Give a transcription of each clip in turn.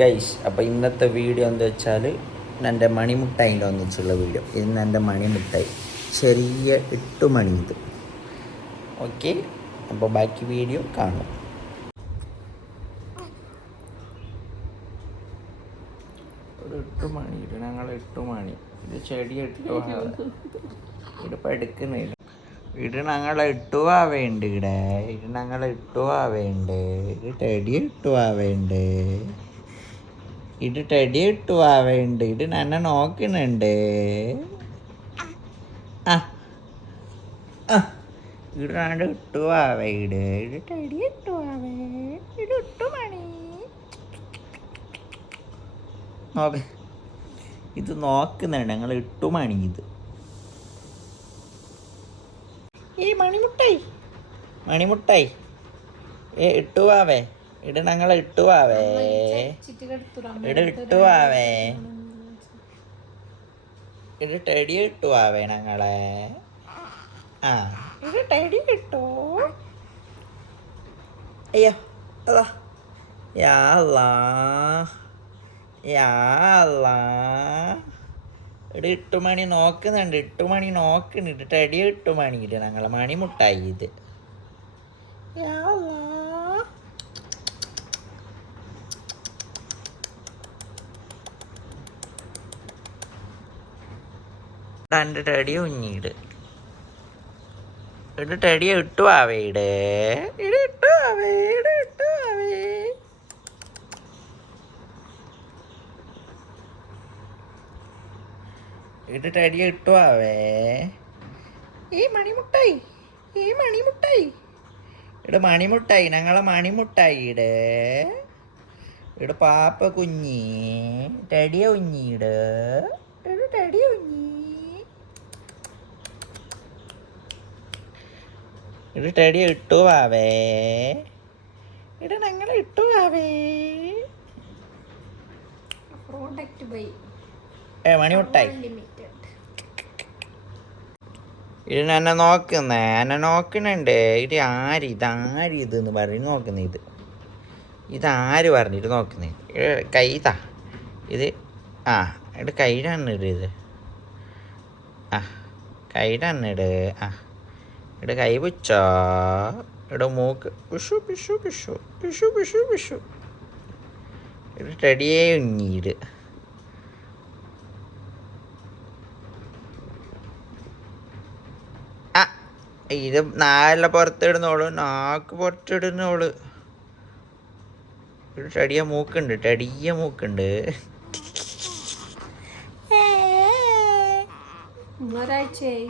Guys, അപ്പോൾ ഇന്നത്തെ video എന്താ വെച്ചാൽ എൻ്റെ മണിമുട്ടായിൻ്റെ ഒന്നിച്ചുള്ള വീഡിയോ. ഇന്ന് എൻ്റെ മണിമുട്ടായി ചെറിയ 8 മണി ഇത്. ഓക്കെ, അപ്പോൾ ബാക്കി വീഡിയോ കാണും. ഒരു 8 മണി ഇത്, ഞങ്ങൾ 8 മണി ഇത് ചെടി ഇതിപ്പോൾ എടുക്കുന്നില്ല. ഇത് ഞങ്ങൾ 8 ആവേണ്ട്, ഇത് ഞങ്ങൾ 8 ആവേണ്ട്, ഇത് ടെടി 8 ആവേണ്ട്, ഇത് ടെടി 8 ആവേണ്ട്, ഇത് എന്നെ നോക്കുന്നുണ്ട്. ആ ആ ഇത് നാണ്ട് 8 ആവേ, ഇത് ടെടി 8 ആവേ, ഇത് 8 മണി നോക്ക്. ഇത് നോക്കുന്നുണ്ട് ഞങ്ങൾ 8 മണി ഇത്. ഈ മണിമുട്ടായി മണിമുട്ടായി 8 ആവേ, ഇട് ഞങ്ങൾ 8 ആവേ, ഇട് 8 ആവേ, ഇട് ടെടി 8 ആവേ ഞങ്ങളെ. ആ ഇത് ടെടി 8. അയ്യോ അല്ലാ, യാ അല്ലാ, യാ അല്ലാ. ഇവിടെ 8 മണി നോക്കുന്നുണ്ട്, 8 മണി നോക്കുന്നുണ്ട്, ടെടി 8 മണി ഇത് ഞങ്ങളെ മണിമുട്ടായി ഇത്. യാ അല്ലാ. എൻ്റെ ടെടി കുഞ്ഞിട്, ഇട് ടെടി 8 ആവേ, ഇട് 8 ആവേ, ഇട് 8 ആവേ. ഇത് ടെടി 8 ആവേ. ഈ മണിമുട്ടായി, ഈ മണിമുട്ടായി, ഇട് മണിമുട്ടായി ഞങ്ങളെ മണിമുട്ടായി ഇട്, ഇട് പാപ്പ കുഞ്ഞി ടെടിയ കുഞ്ഞിട്, ഇട് ടെടിയ കുഞ്ഞി, ഇത് ടെടി 8 ആവേ, ഇട് ഞങ്ങളെ 8 ആവേ. മണിമുട്ടായി ഇത് എന്നെ നോക്കുന്നേ, എന്നെ നോക്കുന്നുണ്ട്. ഇത് ആര്, ഇതാര് ഇതെന്ന് പറഞ്ഞ് നോക്കുന്നത്, ഇതാര് പറഞ്ഞിട്ട് നോക്കുന്നത്. കൈതാ ഇത്, ആ ഇത് കൈയിലാണ് ഇത്, ആ കൈയിലാണ്. ആ ഇവിടെ കൈ പിച്ചോ, ഇവിടെ മൂക്ക് പിഷു പിഷു പിഷു പിഷു പിഷു പിഷു, ഇത് ടെടിയേ ഉഞ്ഞീട്. ആ ഇത് നാല പുറത്തിടുന്നോളൂ, നാക്ക് പുറത്തിടുന്നോള്. ഇത് ടെടിയ മൂക്കുണ്ട്, ടെടിയ മൂക്കുണ്ട്. ഒരാഴ്ചയായി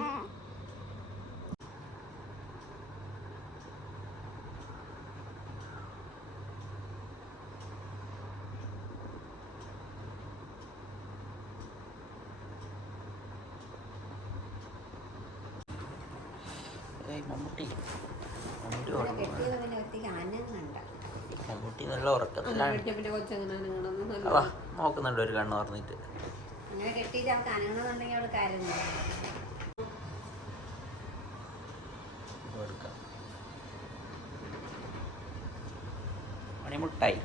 മമ്മൂട്ടി നല്ല ഉറക്കത്തിലാണ്. നോക്കുന്നുണ്ട് ഒരു കണ്ണ് പറഞ്ഞിട്ട്. മണിമുട്ടായി